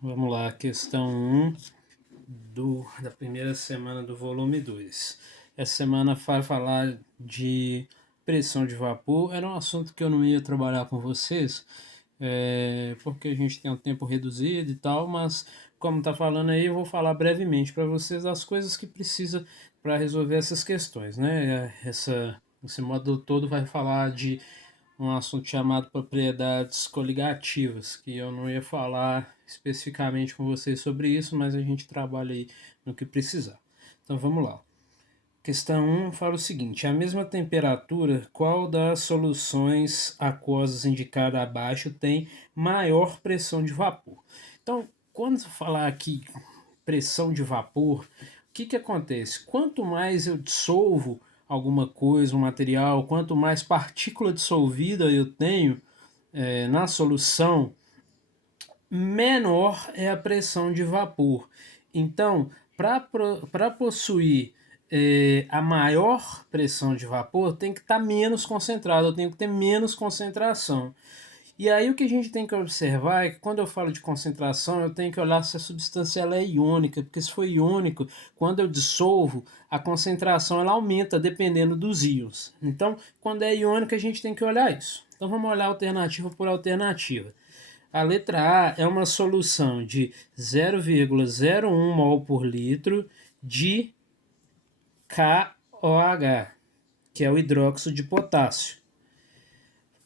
Vamos lá, questão 1 da primeira semana do volume 2. Essa semana vai falar de pressão de vapor. Era um assunto que eu não ia trabalhar com vocês, porque a gente tem um tempo reduzido e tal, mas como está falando aí, eu vou falar brevemente para vocês as coisas que precisa para resolver essas questões, né? Esse módulo todo vai falar de um assunto chamado propriedades coligativas, que eu não ia falar especificamente com vocês sobre isso, mas a gente trabalha aí no que precisar. Então vamos lá. Questão 1 fala o seguinte: a mesma temperatura, qual das soluções aquosas indicada abaixo tem maior pressão de vapor? Então, quando eu falar aqui pressão de vapor, o que acontece? Quanto mais eu dissolvo alguma coisa, um material, quanto mais partícula dissolvida eu tenho na solução, menor é a pressão de vapor. Então, para possuir a maior pressão de vapor, tem que estar menos concentrado, eu tenho que ter menos concentração. E aí o que a gente tem que observar é que quando eu falo de concentração, eu tenho que olhar se a substância ela é iônica, porque se for iônico, quando eu dissolvo, a concentração ela aumenta dependendo dos íons. Então, quando é iônica, a gente tem que olhar isso. Então vamos olhar alternativa por alternativa. A letra A é uma solução de 0,01 mol por litro de KOH, que é o hidróxido de potássio.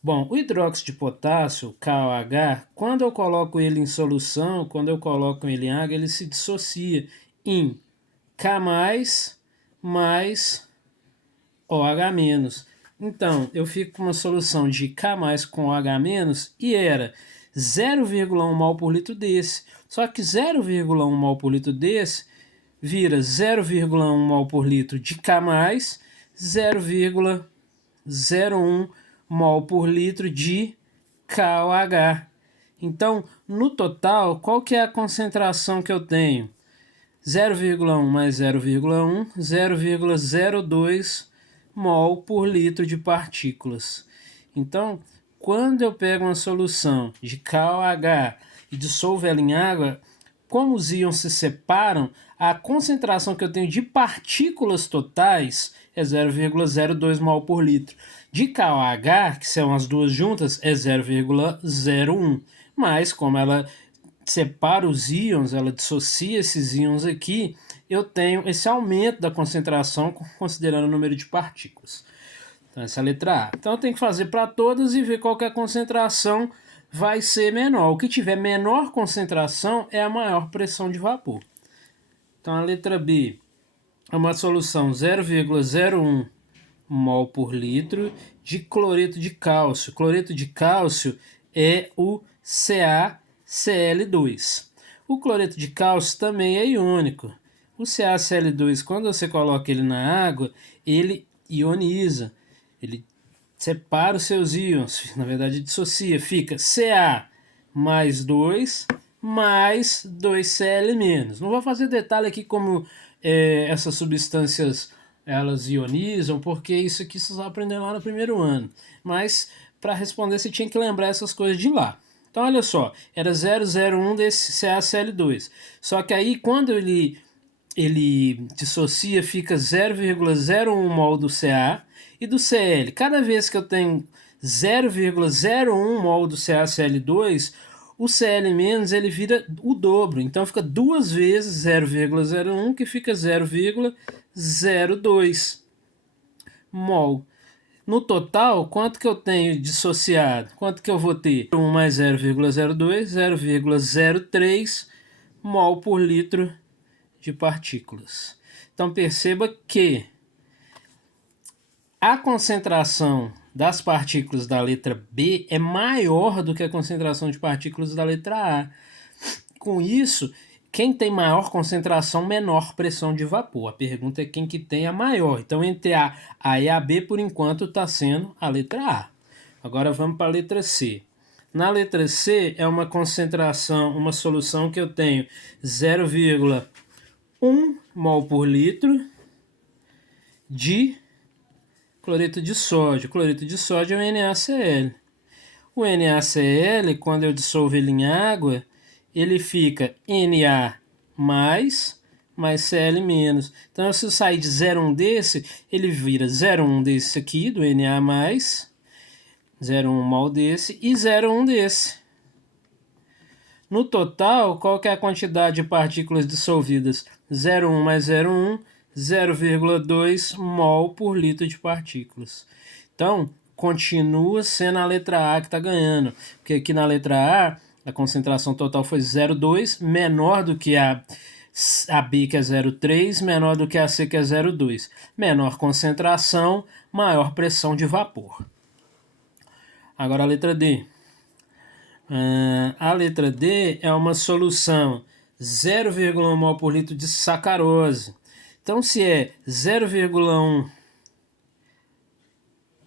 Bom, o hidróxido de potássio, KOH, quando eu coloco ele em solução, quando eu coloco ele em água, ele se dissocia em K+, mais OH-. Então, eu fico com uma solução de K+, com OH- e era 0,1 mol por litro desse. Só que 0,1 mol por litro desse vira 0,1 mol por litro de K+, 0,01 mol por litro de KOH. Então, no total, qual que é a concentração que eu tenho? 0,1 mais 0,1, 0,02 mol por litro de partículas. Então, quando eu pego uma solução de KOH e dissolvo ela em água, como os íons se separam, a concentração que eu tenho de partículas totais é 0,02 mol por litro. De KOH, que são as duas juntas, é 0,01. Mas, como ela separa os íons, ela dissocia esses íons aqui, eu tenho esse aumento da concentração considerando o número de partículas. Então essa é a letra A. Então eu tenho que fazer para todas e ver qual que é a concentração vai ser menor. O que tiver menor concentração é a maior pressão de vapor. Então a letra B é uma solução 0,01 mol por litro de cloreto de cálcio. Cloreto de cálcio é o CaCl2. O cloreto de cálcio também é iônico. O CaCl2, quando você coloca ele na água, ele ioniza. Ele separa os seus íons, na verdade dissocia, fica Ca mais 2 mais 2Cl-. Não vou fazer detalhe aqui como essas substâncias elas ionizam, porque isso aqui vocês aprenderam lá no primeiro ano. Mas para responder você tinha que lembrar essas coisas de lá. Então olha só, era 001 desse CaCl2. Só que aí quando ele dissocia, fica 0,01 mol do Ca e do Cl. Cada vez que eu tenho 0,01 mol do CaCl2, o Cl- ele vira o dobro. Então fica duas vezes 0,01, que fica 0,02 mol. No total, quanto que eu tenho dissociado? Quanto que eu vou ter? 1 mais 0,02, 0,03 mol por litro de partículas. Então perceba que a concentração das partículas da letra B é maior do que a concentração de partículas da letra A. Com isso, quem tem maior concentração, menor pressão de vapor. A pergunta é quem que tem a maior. Então, entre a e a B, por enquanto, está sendo a letra A. Agora vamos para a letra C. Na letra C é uma concentração, uma solução que eu tenho 0,1 mol por litro de cloreto de sódio. Cloreto de sódio é o NaCl. O NaCl, quando eu dissolvo ele em água, ele fica Na mais Cl menos. Então, se eu sair de 0,1 desse, ele vira 0,1 desse aqui, do Na mais, 0,1 mol desse e 0,1 desse. No total, qual que é a quantidade de partículas dissolvidas? 0,1 mais 0,1, 0,2 mol por litro de partículas. Então, continua sendo a letra A que está ganhando, porque aqui na letra A concentração total foi 0,2, menor do que a B, que é 0,3, menor do que a C, que é 0,2. Menor concentração, maior pressão de vapor. Agora a letra D. A letra D é uma solução 0,1 mol por litro de sacarose. Então, se é 0,1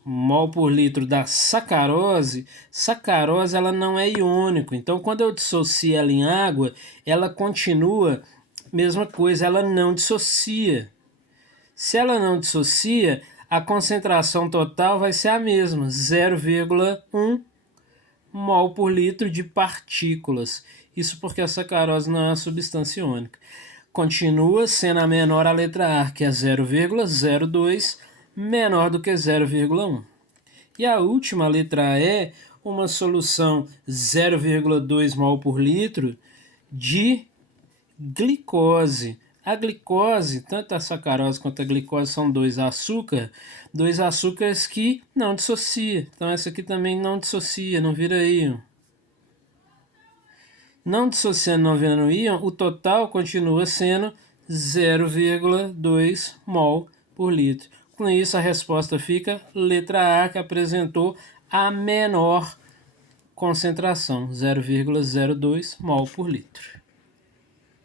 mol por litro da sacarose, sacarose ela não é iônico. Então, quando eu dissocio ela em água, ela continua mesma coisa, ela não dissocia. Se ela não dissocia, a concentração total vai ser a mesma, 0,1 mol por litro de partículas. Isso porque a sacarose não é uma substância iônica. Continua sendo a menor a letra A, que é 0,02, menor do que 0,1. E a última, a letra E, uma solução 0,2 mol por litro de glicose. A glicose, tanto a sacarose quanto a glicose, são dois açúcares que não dissociam. Então essa aqui também não dissocia, não vira íon. Não dissociando, não virando íon, o total continua sendo 0,2 mol por litro. Com isso a resposta fica letra A, que apresentou a menor concentração, 0,02 mol por litro.